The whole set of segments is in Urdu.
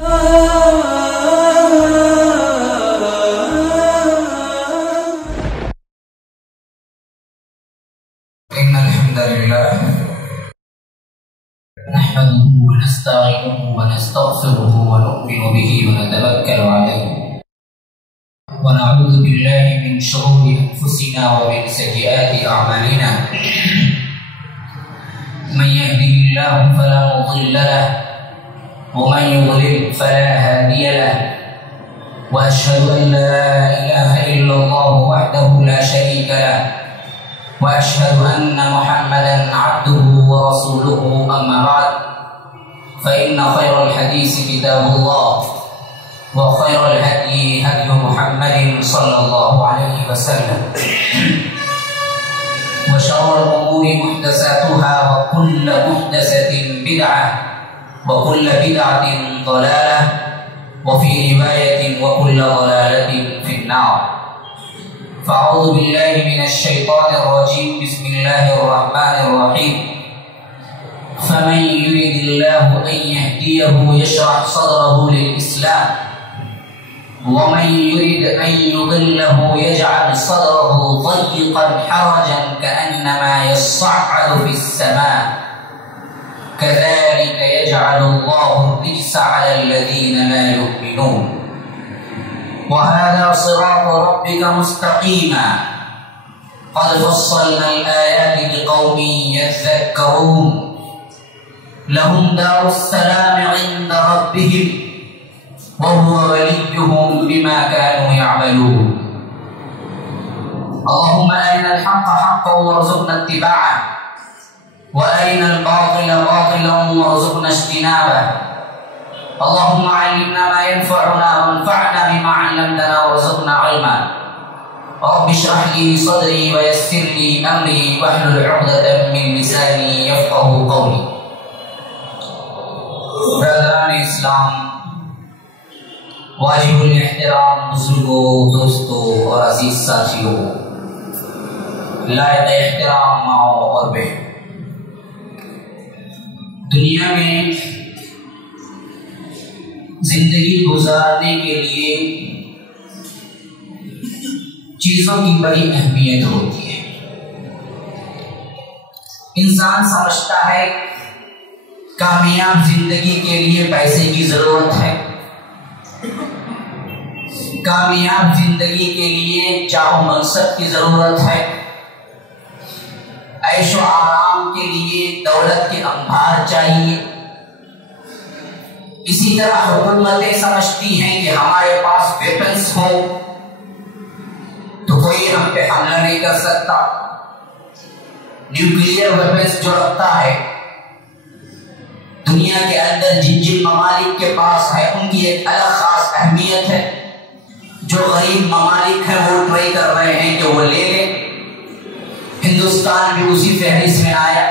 إن الحمد لله نحمده ونستعينه ونستغفره ونؤمن به ونتوكل عليه ونعوذ بالله من شرور أنفسنا ومن سيئات أعمالنا من يهده الله فلا مضل له ومن يضلل فلا هادي له وأشهد أن لا إله إلا الله وحده لا شريك له وأشهد أن محمدا عبده ورسوله أما بعد فإن خير الحديث كتاب الله وخير الهدي هدي محمد صلى الله عليه وسلم وشر الأمور محدثاتها وكل محدثة بدعة وكل بدعة ضلالة وفي رواية وكل ضلالة في النار فأعوذ بالله من الشيطان الرجيم بسم الله الرحمن الرحيم فمن يريد الله أن يهديه يشرح صدره للإسلام ومن يريد أن يضله يجعل صدره ضيقا حرجا كأنما يصعد في السماء كذلك يجعل الله الرجس على الذين لا يؤمنون وهذا صراط ربك مستقيما قد فصلنا الآيات لقوم يذكرون لهم دار السلام عند ربهم وهو وليهم بما كانوا يعملون اللهم أرنا الحق حقا وارزقنا اتباعه وأرنا الباطل باطلا وارزقنا اجتنابه اللهم علمنا ما ينفعنا وانفعنا بما علمتنا وارزقنا علما رب اشرح لي صدري ويسر لي أمري واحلل عقدة من لساني يفقهوا قولي برادران اسلام واجب الاحترام بزرگوں دوستوں اور عزیز ساتھیوں لائق احترام ماؤں اور بہن دنیا میں زندگی گزارنے کے لیے چیزوں کی بڑی اہمیت ہوتی ہے انسان سمجھتا ہے کامیاب زندگی کے لیے پیسے کی ضرورت ہے کامیاب زندگی کے لیے جاہ و منصب کی ضرورت ہے عیش و آرام کے لیے دولت کے انبار چاہیے اسی طرح حکومتیں سمجھتی ہیں کہ ہمارے پاس ویپنز ہو تو کوئی ہم پہ حملہ نہیں کر سکتا نیوکلیئر ویپنز جو رکھتا ہے دنیا کے اندر جن جن ممالک کے پاس ہے ان کی ایک الگ خاص اہمیت ہے جو غریب ممالک ہیں وہ ٹرائی کر رہے ہیں کہ وہ لے لیں ہندوستان بھی اسی فہرست میں آیا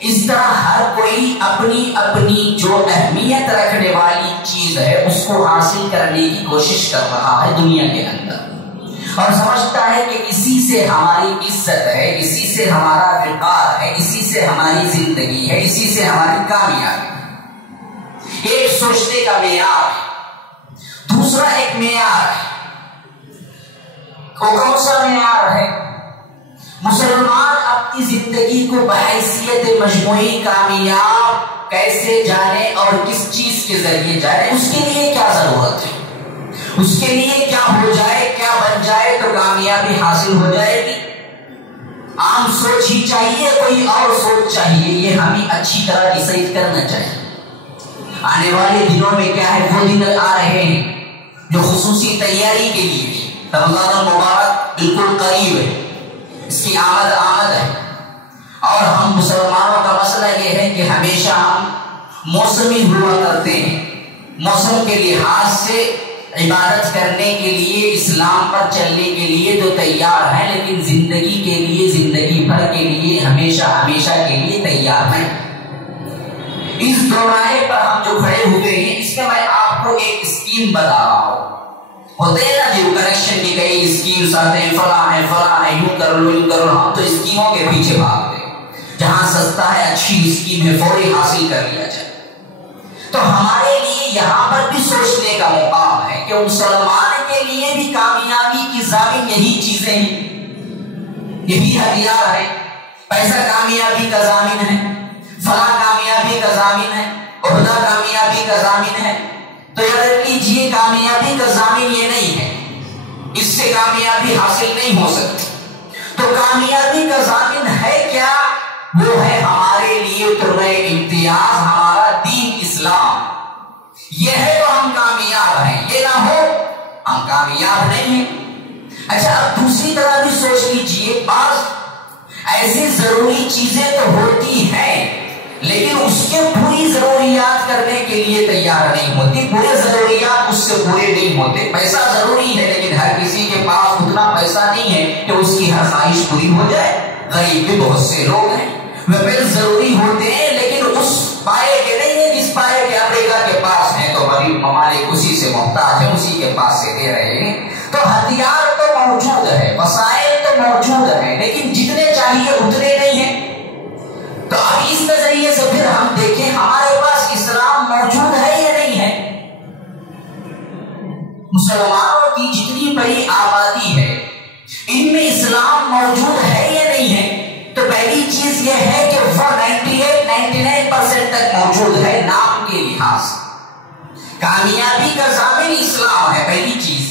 اس طرح ہر کوئی اپنی اپنی جو اہمیت رکھنے والی چیز ہے اس کو حاصل کرنے کی کوشش کر رہا ہے دنیا کے اندر اور سمجھتا ہے کہ اسی سے ہماری عزت ہے اسی سے ہمارا وقار ہے اسی سے ہماری زندگی ہے اسی سے ہماری کامیابی ہے ایک سوچنے کا معیار ہے دوسرا ایک معیار ہے کون سا معیار ہے مسلمان اپنی زندگی کو بحیثیت مجموعی کامیاب کیسے جانے اور کس چیز کے ذریعے جانے اس کے لیے کیا ضرورت ہے اس کے لیے کیا ہو جائے کیا بن جائے تو کامیابی حاصل ہو جائے گی عام سوچ ہی چاہیے کوئی اور سوچ چاہیے یہ ہمیں اچھی طرح ڈیسائیڈ کرنا چاہیے آنے والے دنوں میں کیا ہے وہ دن آ رہے ہیں جو خصوصی تیاری کے لیے رمضان المبارک بالکل قریب ہے اس کی آمد ہے اور ہم مسلمانوں کا مسئلہ یہ ہے کہ ہمیشہ ہم موسمی ہوا کرتے ہیں موسم کے لحاظ سے عبادت کرنے کے لیے اسلام پر چلنے کے لیے تو تیار ہیں لیکن زندگی کے لیے زندگی بھر کے لیے ہمیشہ کے لیے تیار ہیں اس دوراہے پر ہم جو کھڑے ہوئے ہیں اس میں میں آپ کو ایک اسکیم بتا رہا ہوں ہوتے ہیں نا جو کنیکشن کی کئی اسکیمز آتے ہیں فلاں ہے یوں کرو ہم تو اسکیموں کے پیچھے بھاگتے ہیں جہاں سستا ہے اچھی اسکیم ہے فوری حاصل کر لیا جائے تو ہمارے لیے یہاں پر بھی سوچنے کا مقام ہے کہ مسلمان کے لیے بھی کامیابی کی ضامن یہی چیزیں ہیں، یہی ہتھیار ہے۔ پیسہ کامیابی کا ضامن ہے، فلاں کامیابی کا ضامن ہے، عہدہ کامیابی کا ضامن ہے، تو یاد لیجیے کامیابی کا ضامن یہ نہیں ہے، اس سے کامیابی حاصل نہیں ہو سکتی۔ تو کامیابی کا ضامن ہے کیا؟ وہ ہے ہمارے لیے طرح امتیاز ہمارا دین اسلام، یہ ہے تو ہم کامیاب ہیں، یہ نہ ہو ہم کامیاب نہیں ہیں۔ اچھا اب دوسری طرح بھی سوچ لیجیے، بعض ایسی ضروری چیزیں تو ہوتی ہیں لیکن اس کے پوری ضروریات کرنے کے لیے تیار نہیں ہوتی، پورے ضروریات اس سے پورے نہیں ہوتے۔ پیسہ ضروری ہے لیکن ہر کسی کے پاس اتنا پیسہ نہیں ہے کہ اس کی ہر خواہش پوری ہو جائے۔ غریب بھی بہت سے لوگ ہیں، وہ بل ضروری ہوتے ہیں لیکن اس پائے کے نہیں ہے جس پائے کے امریکہ کے پاس ہیں، تو غریب ممالک اسی سے محتاج ہیں، اسی کے پاس سے دے رہے ہیں۔ تو ہتھیار تو موجود ہے، وسائل تو موجود ہے لیکن جتنے چاہیے اتنے نہیں ہیں۔ تو اب اس نظریے سے پھر ہم دیکھیں ہمارے پاس اسلام موجود ہے یا نہیں ہے؟ مسلمانوں کی جتنی بڑی آبادی ہے ان میں اسلام موجود ہے یا نہیں ہے؟ تو پہلی چیز یہ ہے کہ وہ 99% تک موجود ہے نام کے لحاظ سے۔ کامیابی کا ضامن اسلام ہے پہلی چیز۔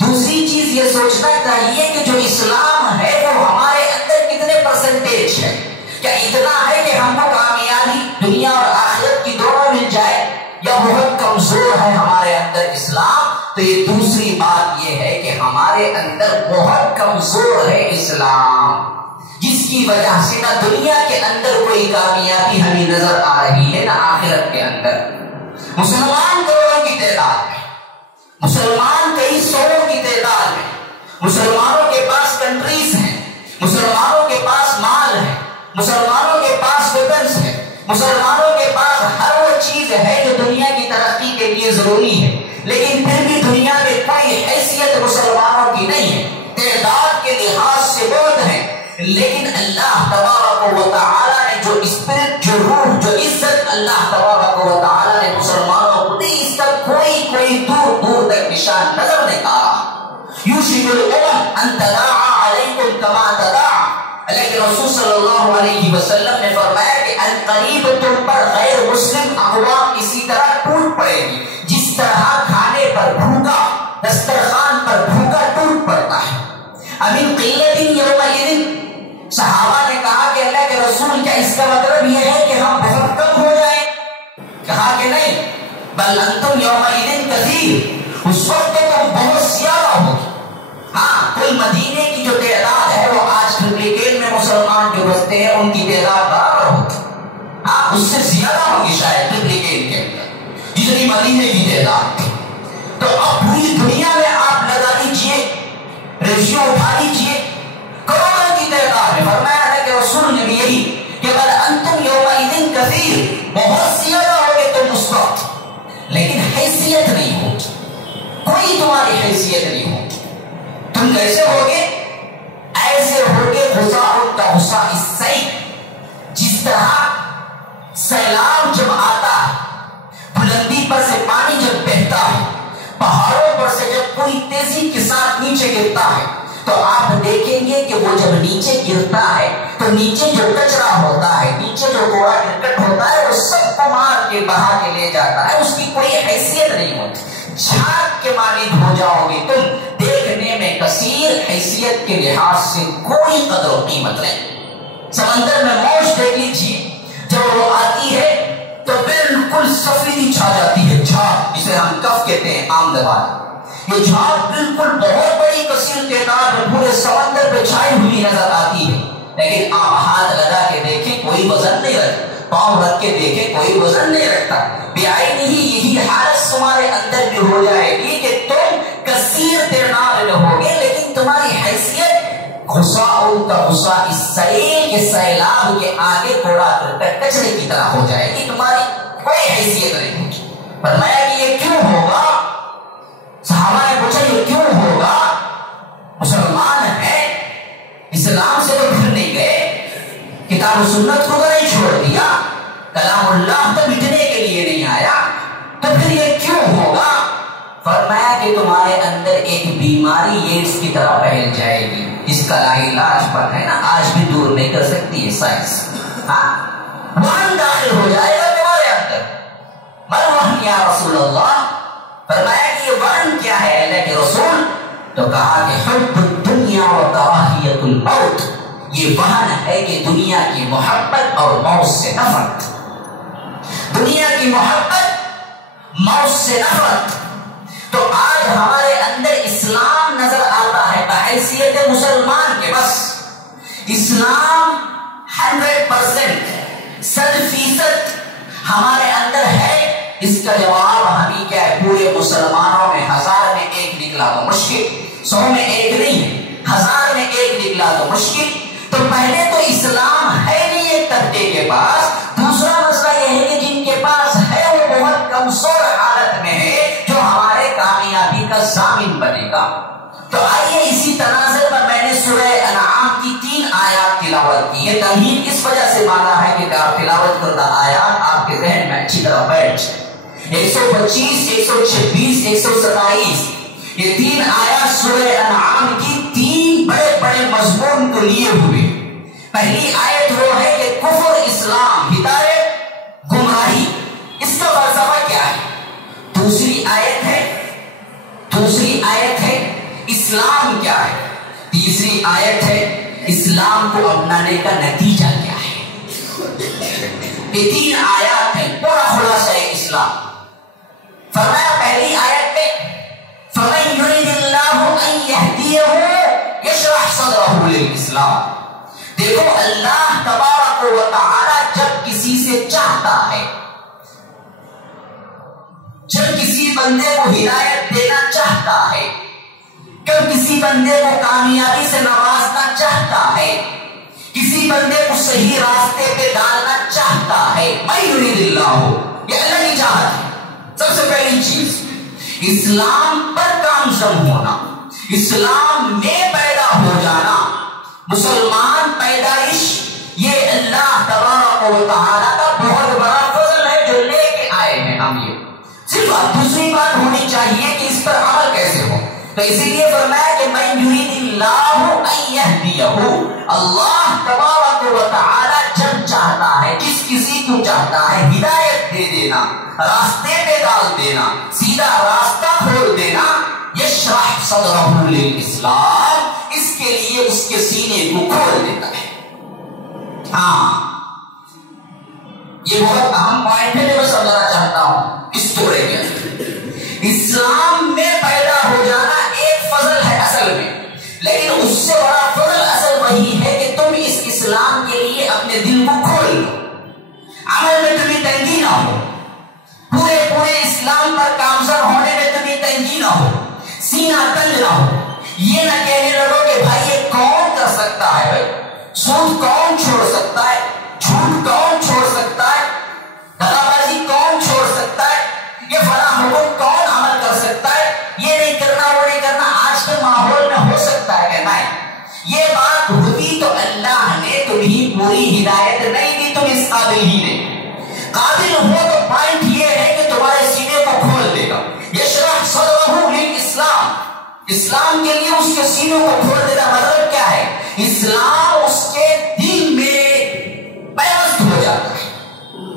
دوسری چیز یہ سوچنا چاہیے کہ جو اسلام ہے وہ ہمارے اندر کتنے پرسنٹیج ہے، کیا اتنا ہے کہ ہم کو کامیابی دنیا اور آخرت کی دونوں مل جائے، یا بہت کمزور ہے ہمارے اندر اسلام؟ تو یہ دوسری بات یہ ہے کہ ہمارے اندر بہت کمزور ہے اسلام، جس کی وجہ سے نہ دنیا کے اندر کوئی کامیابی ہمیں نظر آ رہی ہے نہ آخرت کے اندر۔ مسلمان کروڑوں کی تعداد میں، مسلمان کئی سووں کی تعداد میں، مسلمانوں کے پاس کنٹریز ہیں، مسلمانوں کے پاس مال ہے، مسلمانوں کے پاس ویپنز ہے، مسلمانوں کے پاس ہر وہ چیز ہے جو دنیا کی ترقی کے لیے ضروری ہے، لیکن پھر بھی دنیا میں کوئی حیثیت مسلمانوں کی نہیں ہے۔ تعداد کے لحاظ سے بہت ہے لیکن اللہ تبارک و تعالی نے جو اسپرٹ، جو روح، جو عزت اللہ تبارک و تعالی نے مسلمانوں کو دی، اس کا کوئی دور دور تک نشان نظر نہیں آ رہا۔ یوشک الامم ان تداعی علیکم کما تداعی، لیکن رسول صلی اللہ علیہ وسلم نے فرمایا کہ عنقریب تم پر غیر مسلم اقوام اسی طرح ٹوٹ پڑے گی جس طرح کھانے پر بھوکا، دسترخوان پر بھوکا ٹوٹ پڑتا ہے۔ امن قلت یومئذ، صحابہ نے کہا کہ اللہ کے رسول کیا اس کا مطلب یہ ہے کہ ہم بہت کم ہو جائیں؟ کہا کہ نہیں، بل انتم یومئذ کثیر، اس وقت تو تم بہت زیادہ ہو۔ ہاں کل مدینے کی جو تعداد ہے وہ آج ڈپلیکیٹ میں مسلمان جو بستے ہیں ان کی تعداد برابر ہوتی، ہاں اس سے زیادہ ہوگی شاید ڈپلیکیٹ کے اندر جتنی مدینے کی تعداد تھی۔ تو اب پوری دنیا میں آپ لگا لیجئے، ریشیو اٹھا لیجئے، کروڑوں کی تعداد میں فرمایا ہے کہ رسول نے بھی یہی کہ بل انتم یومئذ کثیر، بہت زیادہ ہوگے تم اس وقت، لیکن حیثیت نہیں ہوگی، کوئی تمہاری حیثیت نہیں ہوگی۔ تم کیسے ہوگے؟ ایسے ہوگے غصہ کا غصہ اس سیل، جس طرح سیلاب جب آتا ہے، بلندی پر سے پانی جب بہتا ہے، پہاڑوں پر سے جب پوری تیزی کے ساتھ نیچے گرتا ہے، تو آپ دیکھیں گے کہ وہ جب نیچے گرتا ہے تو نیچے جو کچرا ہوتا ہے، نیچے جو کوڑا کرکٹ ہوتا ہے، وہ سب کو مار کے بہا کے لے جاتا ہے، اس کی کوئی حیثیت نہیں ہوتی۔ جھاگ کے مالک ہو جاؤ گے تم، دیکھنے میں کثیر، حیثیت کے لحاظ سے کوئی قدر و قیمت نہیں۔ سمندر میں موج دیکھ لیجیے، جب وہ آتی ہے تو بالکل سفیدی چھا جاتی ہے، جھاگ جسے ہم کف کہتے ہیں عام زبان، یہ جھاگ بالکل بہت بڑی کثیر تعداد میں پورے سمندر پہ چھائی ہوئی نظر آتی ہے، لیکن آپ ہاتھ لگا کے دیکھیں کوئی وزن نہیں رکھتا، پاؤں رکھ کے دیکھیں کوئی وزن نہیں رکھتا۔ بیائی نہیں یہی حالت تمہارے اندر بھی ہو جائے گی کہ تم کثیر تعداد ہوگے لیکن تمہاری حیثیت غصہ کا غصہ اس سیل کے سیلاب کے آگے کوڑا کرکٹ کچرے کی طرح ہو جائے گی، تمہاری کوئی حیثیت نہیں ہوگی۔ فرمایا کہ یہ کیوں ہوگا؟ صحابہ نے پوچھا یہ کیوں ہوگا؟ مسلمان ہے، اسلام سے تو پھر نہیں گئے، کتاب و سنت کو تو نہیں چھوڑ دیا، کلام اللہ تو مٹنے کے لیے نہیں آیا، تو پھر یہ ایک بیماری ایڈس کی طرح پھیل جائے گی. اس کا علاج پر ہے نا آج بھی دور نہیں کر سکتی ہے سائنس. وہن داخل ہو جائے گا تمہارے اندر. بل وہن یا رسول اللہ، فرمایا کہ یہ وہن کیا ہے اللہ کے رسول؟ تو کہا کہ حب الدنیا و کراہیت الموت. یہ وہن ہے کہ دنیا کی محبت اور موت سے نفرت. دنیا کی محبت، موت سے نفرت. تو آج ہمارے اندر اسلام نظر آتا ہے بحیثیت مسلمان کے. بس اسلام 100%، 100% ہمارے اندر ہے. اس کا جواب ہمیں کیا ہے؟ پورے مسلمانوں میں 1000 میں 1 نکلا تو مشکل، 100 میں 1 نہیں، 1000 میں 1 نکلا تو مشکل. تو پہلے تو اسلام ہے نہیں ایک طبقے کے پاس. دوسرا مسئلہ یہ ہے کہ جن کے پاس ہے وہ بہت کمزور حالت میں ہے جو ہمارے کامیابی کا ضامن بنے گا. تو آئیے اسی تناظر پر میں نے سورہ انعام کی 3 آیات تلاوت کی. یہ تمہید اس وجہ سے مانا ہے کہ تلاوت کردہ آیات آپ کے ذہن میں اچھی طرح بیٹھ جائے. 125، 126، 127 یہ 3 آیات سورہ انعام کی 3 بڑے بڑے مضمون کو لیے ہوئے. پہلی آیت وہ ہے کہ کفر، اسلام، ہدایت، گمراہی، اس کا فلسفہ کیا ہے. دوسری آیت ہے اسلام کیا ہے. تیسری آیت ہے اسلام کو اپنانے کا نتیجہ کیا ہے. یہ 3 آیات ہیں، پورا خلاصہ ہے اسلام. فرمایا پہلی آیت میں فَمَن يُرِدِ اللَّهُ أَن يَهْدِيَهُ يَشْرَحْ صَدْرَهُ لِلْإِسْلَامِ. دیکھو اللہ تبارک و تعالی جب کسی سے چاہتا ہے، جب کسی بندے کو ہدایت دینا چاہتا ہے، جب کسی بندے کو کامیابی سے نوازنا چاہتا ہے، کسی بندے کو صحیح راستے پہ ڈالنا چاہتا ہے، مَن يُرِدِ اللَّهُ، یہ اللہ کی چاہت ہے. سب سے پہلی چیز اسلام پر کامزن ہونا، اسلام میں پیدا ہو جانا. مسلمان پیدائش یہ اللہ تبارک و تعالی کا بہت بڑا فضل ہے جو لے کے آئے ہیں ہم. یہ صرف دوسری بات ہونی چاہیے کہ اس پر عمل کیسے ہو. تو اسی لیے فرمایا کہ من یرید اللہ ان یہدیہ، اللہ تبارک و تعالی جب چاہتا ہے، جس کسی کو چاہتا ہے ہدایت دے دینا، راستے پہ ڈال دینا، سیدھا راستہ کھول دینا. یشرح صدرہ للاسلام، اس کے لیے اس کے سینے کو کھول دیتا ہے. ہاں یہ بہت اہم پوائنٹ ہے جو میں سمجھانا چاہتا ہوں اس سورے کے اندر. اسلام میں پیدا ہو جانا ایک فضل ہے اصل میں، لیکن اس سے بڑا فضل اصل وہی ہے کہ تم اس اسلام کے لیے اپنے دل کو کھول لو، عمل میں تمہیں تنگی نہ ہو، پورے اسلام پر کامزن ہونے میں تمہیں تنگی نہ ہو، سینہ تنگ نہ ہو. یہ نہ کہنے لگو کہ بھائی یہ کون کر سکتا ہے، بھائی سود کون چھوڑ سکتا ہے، جھوٹ کون چھوڑ سکتا ہے، دغا بازی کون چھوڑ سکتا ہے، یہ فلاں حکم کون عمل کر سکتا ہے. یہ نہیں کرنا وہ نہیں کرنا آج کے ماحول میں ہو سکتا ہے کہ نہیں. یہ بات ہوتی تو اللہ نے تمہیں پوری ہدایت نہیں دی، تم اس قابل ہی نہیں. قابل ہو تو پوائنٹ یہ ہے کہ تمہارے سینے کو کھول دے گا. یشرح صدرہ للاسلام، اسلام کے لیے اس کے سینوں کو کھول دینا مطلب کیا ہے؟ اسلام اس کے دل میں پیوست ہو جاتا ہے.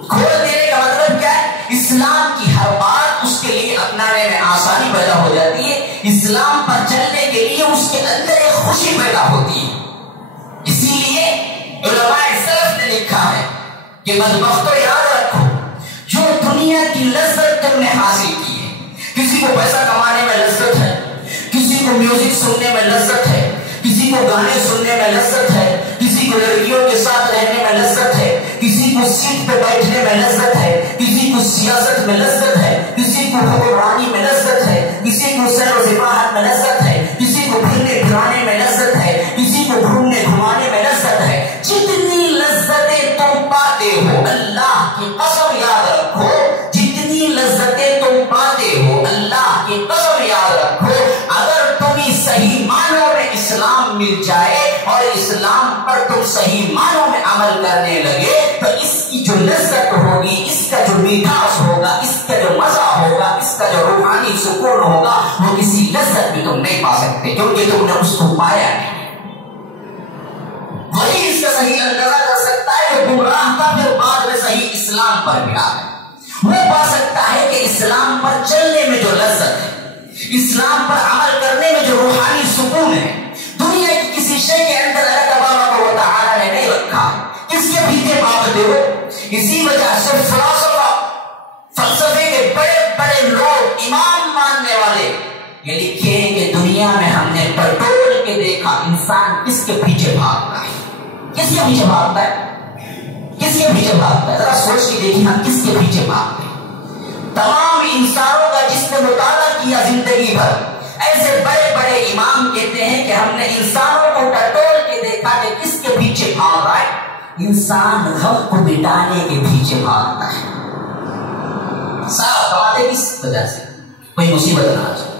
کھول دینے کا مطلب کیا ہے؟ اسلام کی ہر بات اس کے لیے اپنانے میں آسانی پیدا ہو جاتی ہے، اسلام پر چلنے کے لیے اس کے اندر ایک خوشی پیدا ہوتی ہے. اسی لیے علماء سلف نے لکھا ہے کہ بدبختو یاد رکھو جو دنیا کی لذت تم نے حاصل کی ہے. کسی کو پیسہ کمانے میں لذت ہے، کسی کو میوزک سننے میں لذت ہے، کسی کو گانے سننے میں لذت ہے، کسی کو لڑکیوں کے ساتھ رہنے میں لذت ہے، کسی کو سیٹ پہ بیٹھنے میں لذت ہے، کسی کو سیاست میں لذت ہے، کسی کو حکمرانی میں لذت ہے، کسی کو سیر و سپاہت میں لذت ہے، کسی کو پھرنے پھرانے میں لذت ہے، کسی کو گھومنے گھمانے میں لذت ہے. جتنی لذتیں تم پاتے ہو اللہ کی قسم یاد رکھو، جتنی لذتیں تم پاتے ہو اللہ کی قسم یاد رکھو، اگر تمہیں صحیح معنوں میں اسلام مل جائے اور اسلام پر تم تم صحیح معنوں میں عمل کرنے لگے تو اس کی جو لذت ہوگی، اس کا جو مٹھاس ہوگا، اس کا جو مزہ ہوگا، اس کا جو روحانی سکون ہوگا، وہ کسی لذت میں تم نہیں پا سکتے، کیونکہ تم نے اس کو پایا نہیں۔ وہی اس کا صحیح اندازہ کر سکتا ہے جو گمراہ تھا پھر بعد میں صحیح اسلام پر ملا ہے، وہ پا سکتا ہے کہ اسلام پر چلنے میں جو لذت ہے، اسلام پر عمل کرنے میں جو روحانی سکون ہے، دنیا کی کسی شے کے اندر اللہ تبارک و تعالی نے نہیں رکھا۔ کس کے پیچھے بھاگتے ہو؟ اسی وجہ سے فلسفے کے بڑے بڑے لوگ، امام ماننے والے یہ لکھے ہیں کہ دنیا میں ہم نے پٹول کے دیکھا انسان کس کے پیچھے بھاگتا ہے، کس کے پیچھے بھاگتا ہے، کس کے پیچھے بھاگتا ہے، ذرا سوچ کے دیکھیں ہم کس کے پیچھے بھاگتے ہیں۔ تمام انسانوں کا جس نے مطالعہ کیا زندگی بھر، ایسے بڑے بڑے امام کہتے ہیں کہ ہم نے انسانوں کو ٹٹول کے دیکھا کہ کس کے پیچھے بھاگ رہا ہے، انسان غم کو مٹانے کے پیچھے بھاگتا ہے۔ صاحب کماتے کس وجہ سے؟ کوئی مصیبت نہ آ جائے،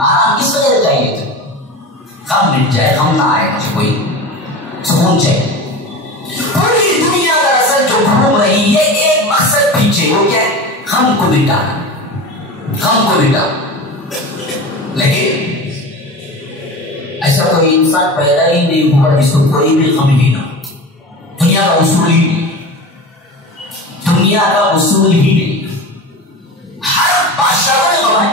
آرام کس وجہ سے چاہیے تھا؟ غم مٹ جائے، غم نہ آئے، مجھے کوئی سکون چاہیے۔ پوری دنیا دراصل جو گھوم رہی ہے ایک مقصد پیچھے، وہ کیا ہے؟ غم کو مٹانا، غم کو مٹانا۔ لیکن ایسا کوئی انسان پیدا ہی نہیں ہوا جس کو کوئی بھی غم ہی نہ ہو۔ دنیا کا اصول ہی نہیں، دنیا کا اصول ہی نہیں، ہر بادشاہ کو غم ہے۔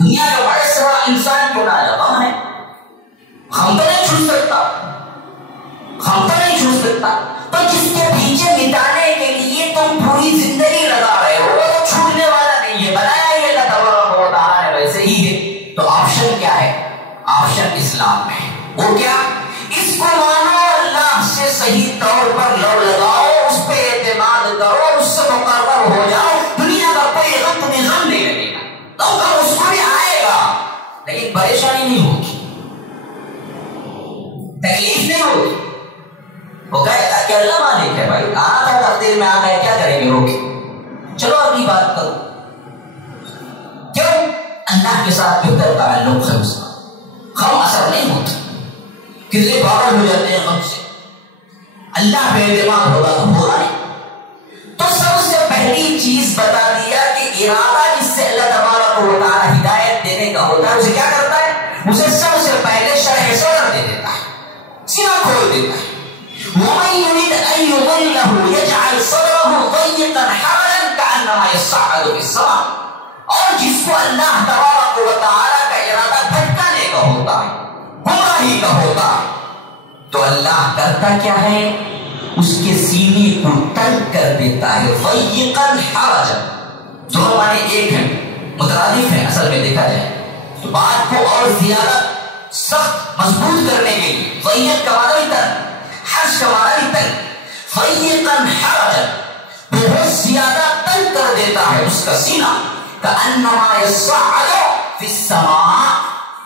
دنیا کا بڑے سے بڑا انسان کیوں نہ آیا، غم ہے، غم تو نہیں چھوٹ سکتا، غم تو نہیں چھوٹ سکتا۔ تو جس کے پیچھے مٹانے کے لیے تم پوری زندگی لگا رہے ہو وہ تو چھوٹنے والا نہیں ہے، بنایا ہی اللہ تبارک و تعالی نے ویسے ہی ہے۔ تو آپشن کیا ہے؟ آپشن اسلام میں ہے، وہ کیا؟ اس کو مانو، اللہ سے صحیح طور پر لڑ لگاؤ، اس پہ اعتماد کرو، اس سے مقرر ہو جاؤ، دنیا کا کوئی غم تمہیں غم نہیں لگے گا، تو اس کو بھی آئے گا لیکن پریشانی نہیں ہوگی، تکلیف نہیں ہوگی۔ وہ کہے گا کہ اللہ مالک ہے بھائی، آنا تھا تقدیر میں، آ گئے، کیا کریں گے، روکے، چلو اگلی بات کرو۔ کیوں؟ اللہ کے ساتھ بہتر تعلق ہے اس کا، غم اثر نہیں ہوتا۔ کتنے پاگل ہو جاتے ہیں غم سے، اللہ پہ اعتماد ہوگا تو ہوگا نہیں۔ تو سب سے پہلی چیز بتا دیا کہ ارادہ جس سے اللہ تبارک و تعالی ہدایت دینے کا ہوتا ہے، اسے کیا کرتا ہے؟ اسے سب سے پہلے شرح صدر دے دیتا ہے، سینہ کھول دیتا ہے۔ وَمَن يُرِدْ أَن يُضِلَّهُ يَجْعَلْ صَدْرَهُ ضَيِّقًا حَرَجًا كَأَنَّمَا يَصَّعَّدُ فِي السَّمَاءِ، اور جس کو اللہ تبارک و تعالی کا ارادہ بھٹکانے کا ہوتا ہے، گمراہی کا ہوتا ہے، تو اللہ کرتا کیا ہے؟ اس کے سینے کو تنگ کر دیتا ہے۔ ضَيِّقًا حَرَجًا، دونوں معنی ایک ہیں، مترادف ہیں اصل میں دیکھا جائے تو، بات کو اور زیادہ سخت مضبوط کرنے کے لیے ضیق کا معنی تنگ، حرج کا معنی تنگ، ضیقاً حرجاً، بہت زیادہ تنگ کر دیتا ہے اس کا سینہ، کأنما یصعد فی السماء،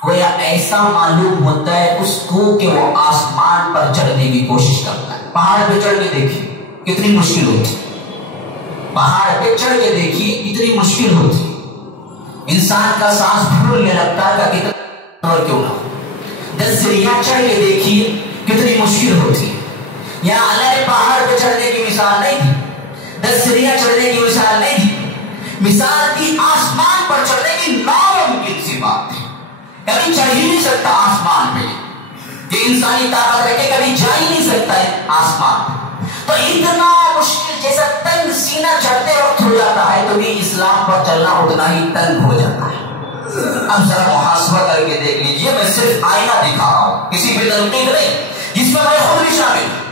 گویا ایسا معلوم ہوتا ہے اس کو کہ وہ آسمان پر چڑھنے کی کوشش کرتا ہے۔ پہاڑ پہ چڑھ کے دیکھیے کتنی مشکل ہوتی، پہاڑ پہ چڑھ کے دیکھیے کتنی مشکل ہوتی، انسان کا سانس پھولنے لگتا ہے کتنا اور کیوں نہ ہو۔ 10 سیڑھیاں چڑھ کے دیکھیے کتنی مشکل ہوتی ہے۔ یہاں اللہ نے پہاڑ پہ چڑھنے کی مثال نہیں دی، 10 سیڑھیاں چڑھنے کی مثال نہیں دی، مثال دی آسمان پر چڑھنے کی ناممکن سی بات ہے، کبھی چڑھ ہی نہیں سکتا آسمان پہ، یہ انسانی طاقت رکھے کبھی جا ہی نہیں سکتا ہے آسمان پہ۔ تو اتنا مشکل جیسا تنگ سینہ چڑھتے وقت ہو جاتا ہے تو بھی اسلام پر چلنا اتنا ہی تنگ ہو جاتا ہے۔ اب ذرا محاسبہ کر کے دیکھ لیجئے، میں صرف آئینہ دکھا رہا ہوں، کسی بھی تنقید نہیں، جس میں میں خود بھی شامل ہوں۔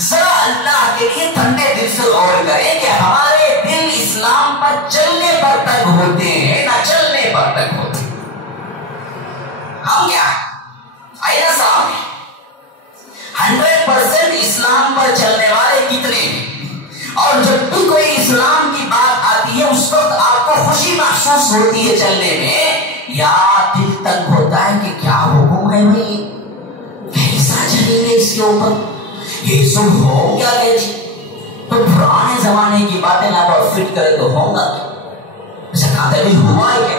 ذرا اللہ کے لیے ٹھنڈے دل سے غور کریں کہ ہمارے دل اسلام پر چلنے پر تنگ ہوتے ہیں نہ چلنے پر تنگ ہوتے ہیں۔ ہم کیا آئینہ صاحب ہیں، 100% اسلام پر چلنے والے کتنے ہیں، اور جب بھی کوئی اسلام کی بات آتی ہے اس وقت آپ کو خوشی محسوس ہوتی ہے چلنے میں، یا دل تنگ ہوتا ہے کہ کیا حکم ہے بھائی، کیسا چلیں گے اس کے اوپر، یہ سب ہو کیا کہ جی، تو پرانے زمانے کی باتیں لا کر فٹ کرے تو ہوگا، ایسا کہتے بھی ہوا ہے کیا،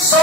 100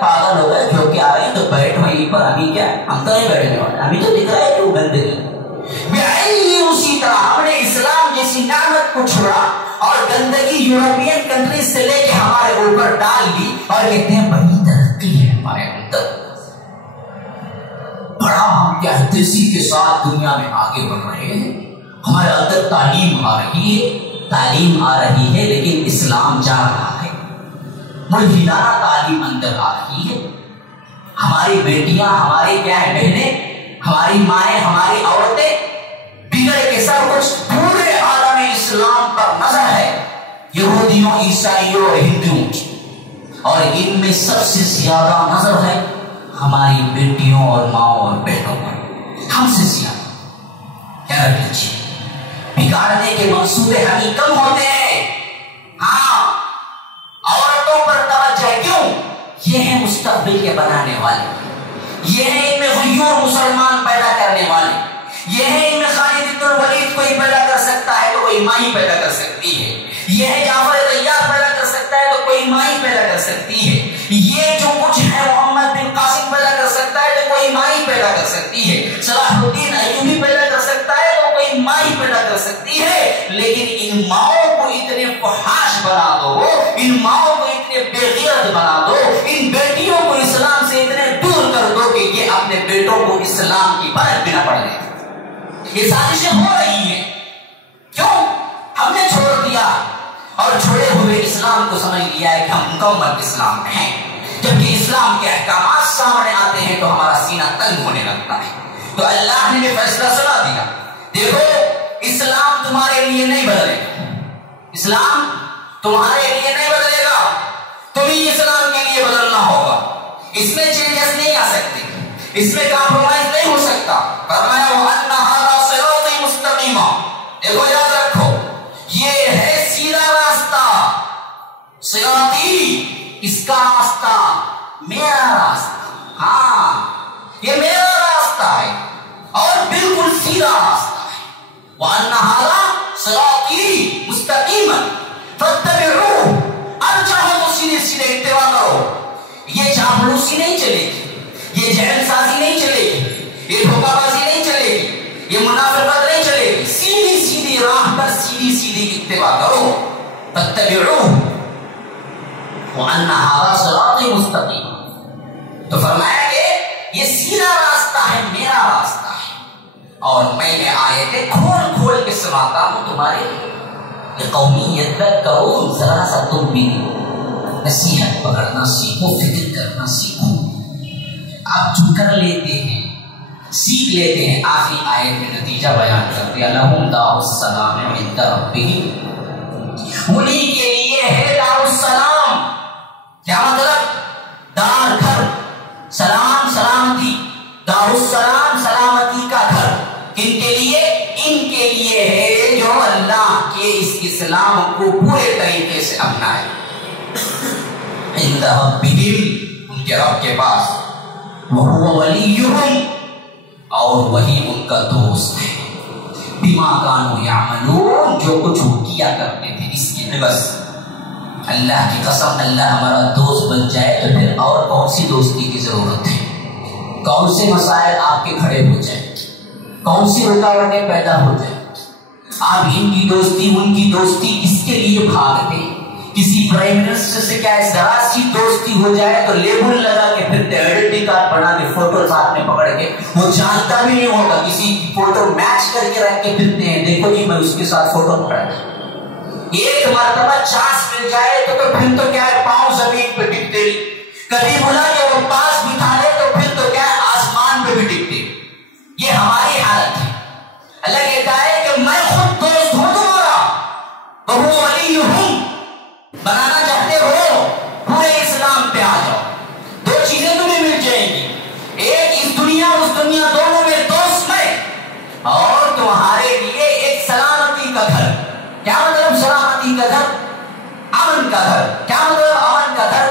پاگل ہو گئے جو کہ آ رہے ہیں تو بیٹھ وہیں پر، ابھی کیا ہے ہم تو نہیں بیٹھنے والے، ابھی تو دکھ رہا ہے کہ وہ گندگی۔ اسی طرح ہم نے اسلام جیسی نعمت کو چھوڑا اور گندگی یورپین کنٹریز سے لے کے ہمارے اوپر ڈال دی اور کہتے ہیں بڑی ترقی ہے ہمارے اندر، بڑا ہم کیا ہے تیزی کے ساتھ دنیا میں آگے بڑھ رہے ہیں، ہمارے اندر تعلیم آ رہی ہے، لیکن اسلام جا رہا ہے، ملحدانہ تعلیم اندر آ رہی ہے، ہماری بیٹیاں، ہماری کیا ہے بہنیں، ہماری مائیں، ہماری عورتیں بگڑ کے سب کچھ پورے عالم اسلام پر نظر ہے، یہودیوں، عیسائیوں اور ہندوؤں کی، اور ان میں سب سے زیادہ نظر ہے ہماری بیٹیوں اور ماؤں اور بہنوں پر، ہم سے زیادہ۔ کیا رکھ لیجیے، بگاڑنے کے منصوبے ہمیں کم ہوتے ہیں، ہاں عورتوں پر توجہ کیوں؟ یہ ہیں مستقبل کے بنانے والے، یہ ہیں ان میں غیور مسلمان پیدا کرنے والے، یہ ہے ان میں خالد بن الولید کوئی پیدا کر سکتا ہے تو کوئی ماں ہی پیدا کر سکتی ہے، یہ ہے جعفر طیار پیدا کر سکتا ہے تو کوئی ماں ہی پیدا کر سکتی ہے، یہ جو کچھ ہے محمد بن قاسم پیدا کر سکتا ہے تو کوئی ماں ہی پیدا کر سکتی ہے، صلاح الدین ایوبی پیدا کر سکتا ہے تو کوئی ماں ہی پیدا کر سکتی ہے، لیکن ان ماؤں کو اتنے فحاش بنا دو، ان ماؤں کو اتنے بے غیرت بنا دو، ان بیٹیوں کو اسلام سے اتنے دور کر دو کہ یہ اپنے بیٹوں کو اسلام کی برکت بھی نہ پڑ لے۔ یہ سازشیں ہو رہی ہیں، کیوں؟ ہم نے چھوڑ دیا اور چھوڑے ہوئے اسلام کو سمجھ لیا ہے کہ ہم مکمل اسلام میں ہیں، جبکہ اسلام کے احکامات سامنے آتے ہیں تو ہمارا سینہ تنگ ہونے لگتا ہے۔ تو اللہ نے یہ فیصلہ سنا دیا، دیکھو اسلام تمہارے لیے نہیں بدلے گا، اسلام تمہارے لیے نہیں بدلے گا، تمہیں اسلام کے لیے بدلنا ہوگا، اس میں چینجز نہیں آ سکتے، اس میں کمپرومائز نہیں ہو سکتا۔ فرمایا وَأَنَّ هَذَا صِرَاطِي مُسْتَقِيمًا، دیکھو یاد رکھو یہ ہے سیدھا راستہ، صراطی اس کا راستہ، میرا راستہ، ہاں یہ میرا راستہ ہے اور بالکل سیدھا راستہ ہے۔ وَأَنَّ هَذَا صِرَاطِي مُسْتَقِيمًا فَاتَّبِعُوهُ، اب چاہو تو سیدھے سیدھے اتباع کرو، یہ چاپلوسی نہیں چلے گی، یہ جہل سازی نہیں چلے گی، یہ دھوکہ بازی نہیں چلے گی، یہ منافقت نہیں چلے گی، سیدھی سیدھی راہ پر سیدھی سیدھی اتباع کرو، فاتبعوه وان هذا صراطی مستقیم۔ تو فرمایا کہ یہ سیدھا راستہ ہے، میرا راستہ ہے، اور میں نے آیتیں کھول کھول کے سناتا ہوں تمہارے لیے، قومی یذکرون، ذرا سا تم بھی نصیحت پکڑنا سیکھو، فکر کرنا سیکھو۔ آپ جو کر لیتے ہیں، سیکھ لیتے ہیں، آخری آیت میں نتیجہ بیان کر دیا، لَهُمْ دَارُ السَّلَامِ عِندَ رَبِّهِمْ، انہی کے لیے ہے دار السلام۔ کیا مطلب؟ دار گھر، سلام سلامتی، دار السلام سلامتی کا گھر، کن کے لیے؟ ان کے لیے ہے جو اللہ کے اس اسلام کو پورے طریقے سے اپنائے، عند ربهم، ان کے رب کے پاس، وَهُوَ وَلِيُّهُمْ، اور وہی ان کا دوست ہے، بِمَا كَانُوا يَعْمَلُونَ، جو کچھ وہ کیا کرتے تھے، اس کے بس اللہ کی قسم اللہ ہمارا دوست بن جائے تو پھر اور کون سی دوستی کی ضرورت ہے؟ کون سے مسائل آپ کے کھڑے ہو جائیں، کون سی رکاوٹیں پیدا ہو جائیں؟ آپ ان کی دوستی ان کی دوستی اس کے لیے بھاگتے، کسی پرائم منسٹر سے کیا ذرا سی دوستی ہو جائے تو لیبل لگا کے پھرتے، آئیڈینٹی کارڈ بنا کے فوٹو ساتھ میں پکڑ کے، وہ جانتا بھی نہیں ہوگا، کسی کی فوٹو میچ کر کے رکھ کے پھرتے ہیں، دیکھو جی میں اس کے ساتھ فوٹو پکڑا تھا۔ ایک مرتبہ چانس مل جائے تو پھر تو کیا ہے پاؤں زمین پہ ٹکتے، کبھی بلا کہ وہ پاس بٹھا لے تو پھر تو کیا ہے آسمان پہ بھی ٹکتے۔ یہ ہماری حالت ہے۔ اللہ کہتا ہے کہ میں خود دوست ہوں تمہارا، وَهُوَ وَلِيُّهُمْ، بنانا چاہتے ہو پورے اسلام پہ آ جاؤ، دو چیزیں تمہیں مل جائیں گی، ایک اس دنیا اس دنیا دونوں میں دوست میں، اور تمہارے لیے ایک سلامتی کا گھر۔ کیا مطلب سلامتی کا گھر؟ امن کا گھر۔ کیا مطلب امن کا گھر؟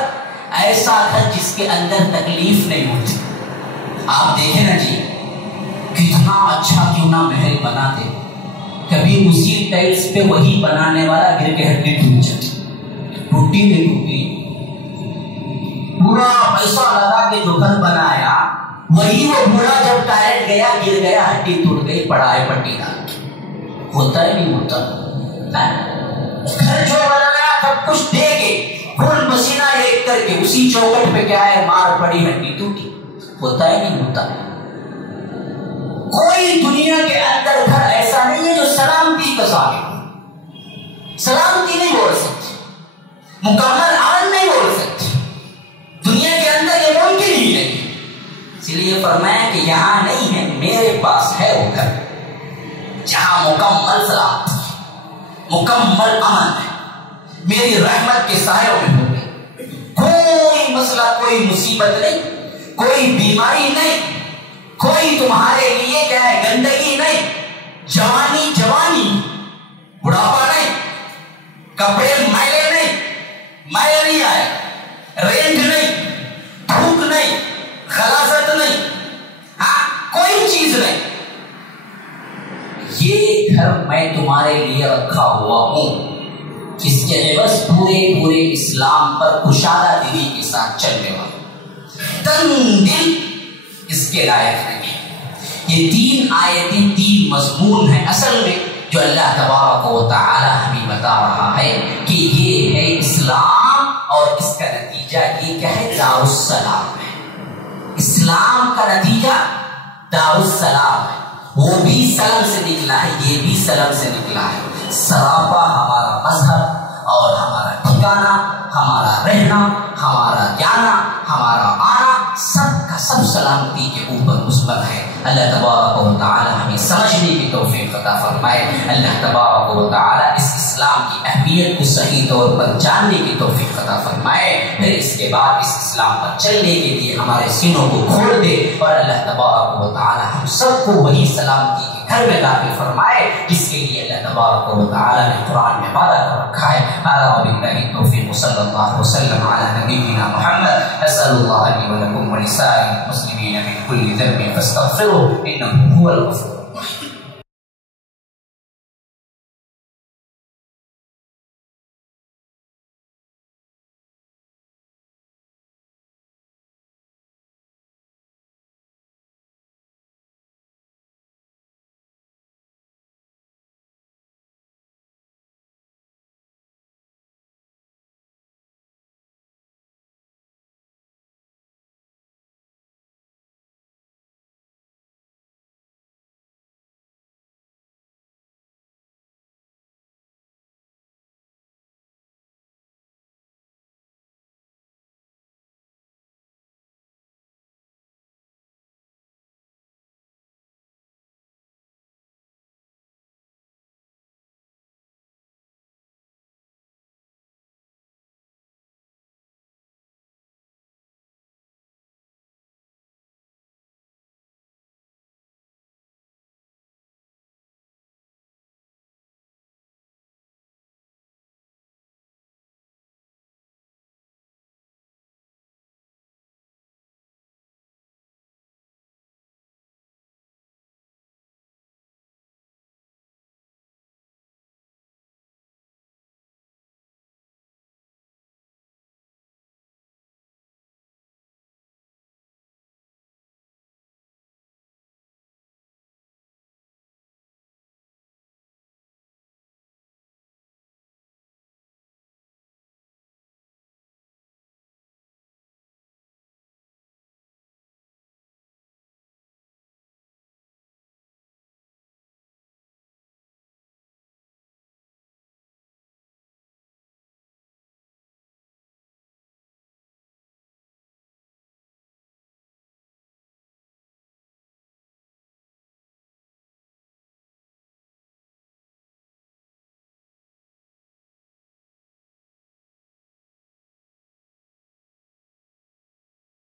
ایسا گھر جس کے اندر تکلیف نہیں ہوتی۔ آپ دیکھیں نا جی، کتنا اچھا کیوں نہ محل بنا دے، کبھی اسی ٹائلز پہ وہی بنانے والا گر کے ہڈی ٹوٹ جاتی، ٹوٹی نہیں ٹوٹی، پورا پیسہ لگا کے جو گھر بنایا وہی وہ بوڑھا جب ٹائلٹ گیا گر گیا ہڈی ٹوٹ گئی پڑا ہے پٹی ڈال کے. ہوتا ہے نہیں ہوتا؟ گھر جو بنایا سب کچھ دے کے خون پسینہ ایک کر کے اسی چوکٹ پہ کیا ہے مار پڑی ہڈی ٹوٹی. ہوتا ہے نہیں ہوتا؟ کوئی دنیا کے اندر گھر ایسا نہیں ہے جو سلامتی کا ثابت ہو. سلامتی نہیں بول سکتے, مکمل امن نہیں بول سکتے, دنیا کے اندر یہ ممکن ہی نہیں. اس لیے فرمایا کہ یہاں نہیں ہے, میرے پاس ہے وہ گھر جہاں مکمل سلامتی مکمل امن ہے, میری رحمت کے سایوں میں ہوگی. کوئی مسئلہ کوئی مصیبت نہیں, کوئی بیماری نہیں, کوئی تمہارے لیے کیا ہے گندگی نہیں, جوانی جوانی بڑھاپا نہیں, کپڑے میلے نہیں, میل نہیں آئے, رینٹ نہیں, دھوپ نہیں, غلاظت نہیں, ہاں کوئی چیز نہیں. یہ گھر میں تمہارے لیے رکھا ہوا ہوں جس کے عوض پورے اسلام پر کشادہ دلی کے ساتھ چلنے والا. تنگ دل اس کے لائق نہیں ہے. یہ 3 آیتیں 3 مضمون ہیں اصل میں جو اللہ تبارک و تعالی ہمیں بتا رہا ہے کہ یہ ہے اسلام اور اس کا نتیجہ یہ کیا ہے, دار السلام ہے. اسلام کا نتیجہ دار السلام ہے. وہ بھی سلم سے نکلا ہے, یہ بھی سلم سے نکلا ہے. سراپا ہمارا مذہب اور ہمارا ٹھکانا, ہمارا رہنا, ہمارا جانا, ہمارا آنا سب کا سب سلامتی کے اوپر مثبت ہے. اللہ تبارک و تعالی ہمیں سمجھنے کی توفیق عطا فرمائے. اللہ تبارک و تعالی اس اسلام کی اہمیت کو صحیح طور پر جاننے کی توفیق عطا فرمائے. پھر اس کے بعد اس اسلام پر چلنے کے لیے ہمارے سینوں کو کھول دے اور اللہ تبارک و تعالی ہم سب کو وہی سلامتی کے گھر میں داخل فرمائے جس کے لیے اللہ تبارک و تعالی نے قرآن میں وعدہ کر رکھا ہے. باللہ التوفیق صلی اللہ وسلم علی نبینا محمد. اسأل اللہ لی ولکم ولسائر المسلمین من کل ذنب فاستغفروه انه هو الغفور الرحیم.